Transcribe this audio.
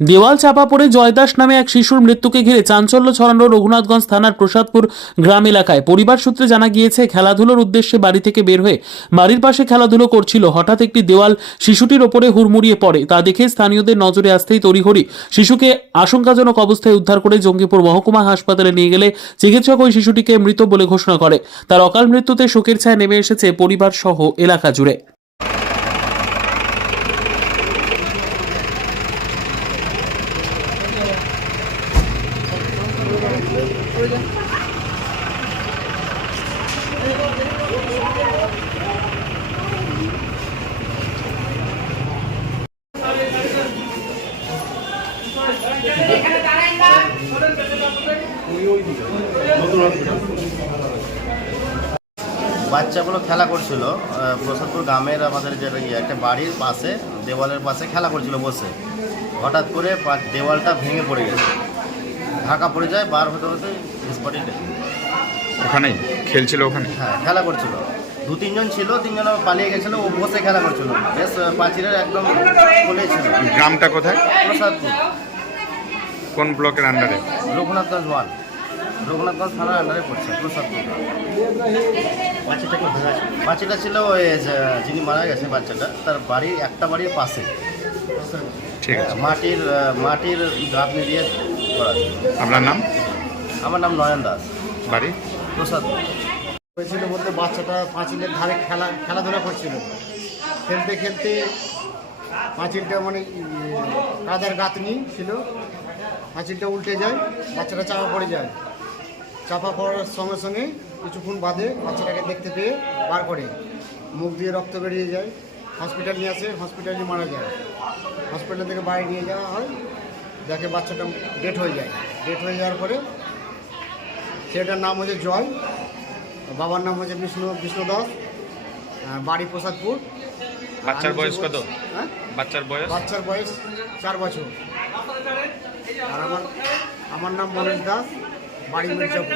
দেওয়াল চাপা পড়ে জয়দাস নামে এক শিশুর মৃত্যুকে ঘিরে চাঞ্চল্য ছড়ানো রঘুনাথগঞ্জ থানার প্রসাদপুর গ্রাম এলাকায়। পরিবার সূত্রে জানা গিয়েছে, খেলাধুলোর উদ্দেশ্যে বাড়ি থেকে বের হয়ে বাড়ির পাশে খেলাধুলো করছিল। হঠাৎ একটি দেওয়াল শিশুটির ওপরে হুড়মুড়িয়ে পড়ে। তা দেখে স্থানীয়দের নজরে আসতেই তড়িঘড়ি শিশুকে আশঙ্কাজনক অবস্থায় উদ্ধার করে জঙ্গিপুর মহকুমা হাসপাতালে নিয়ে গেলে চিকিৎসক ওই শিশুটিকে মৃত বলে ঘোষণা করে। তার অকাল মৃত্যুতে শোকের ছায়া নেমে এসেছে পরিবার সহ এলাকা জুড়ে। বাচ্চাগুলো খেলা করছিল প্রসাদপুর গ্রামের আমাদের যে একটা বাড়ির পাশে দেওয়ালের পাশে খেলা করছিল বসে। হঠাৎ করে দেওয়ালটা ভেঙে পড়ে গেছে, ঢাকা পড়ে যায়। বার হতে হতে স্পটে ওখানেই খেলছিল, ওখানে হ্যাঁ খেলা করছিল। 2-3 জন ছিল, 3জন পালিয়ে গেছিলো। ও বসে খেলা করছিল, বেশ পাঁচিলের একদম কোলে ছিল। গ্রামটা কোথায়? প্রসাদপুর। কোন ব্লকের আন্ডারে? রঘুনাথগঞ্জ 1, রঘুনাথগঞ্জ থানার আন্ডারে পড়ছে প্রসাদপুর। বাচ্চাটা ছিল ওই যিনি মারা গেছে বাচ্চাটা, তার বাড়ির একটা বাড়ির পাশে। ঠিক আছে। মাটির গাঁথনি দিয়ে করা। আপনার নাম? আমার নাম নয়ন দাস, বাড়ি প্রসাদপুর। হয়েছিল বলতে বাচ্চাটা পাঁচিলের ধারে খেলাধুলা করছিল। খেলতে খেলতে পাঁচিলটা মানে কাদার গাঁথনি ছিল, পাঁচিলটা উল্টে যায়, বাচ্চাটা চাপা পড়ে যায়। চাপা পড়ার সঙ্গে সঙ্গে কিছুক্ষণ বাদে বাচ্চাটাকে দেখতে পেয়ে বার করে, মুখ দিয়ে রক্ত বেরিয়ে যায়। হসপিটাল নিয়ে আসে, হসপিটালে মারা যায়। হসপিটাল থেকে বাইরে নিয়ে যাওয়া হয়, দেখে বাচ্চাটা ডেথ হয়ে যায়। ডেথ হয়ে যাওয়ার পরে ছেলেটার নাম হচ্ছে জয়, বাবার নাম হচ্ছে বিষ্ণু দাস, বাড়ি প্রসাদপুর। বাচ্চার বয়স কত? হ্যাঁ, বাচ্চার বয়স 4 বছর। আর আমার নাম মনোজ দাস, বাড়ি মির্জাপুর।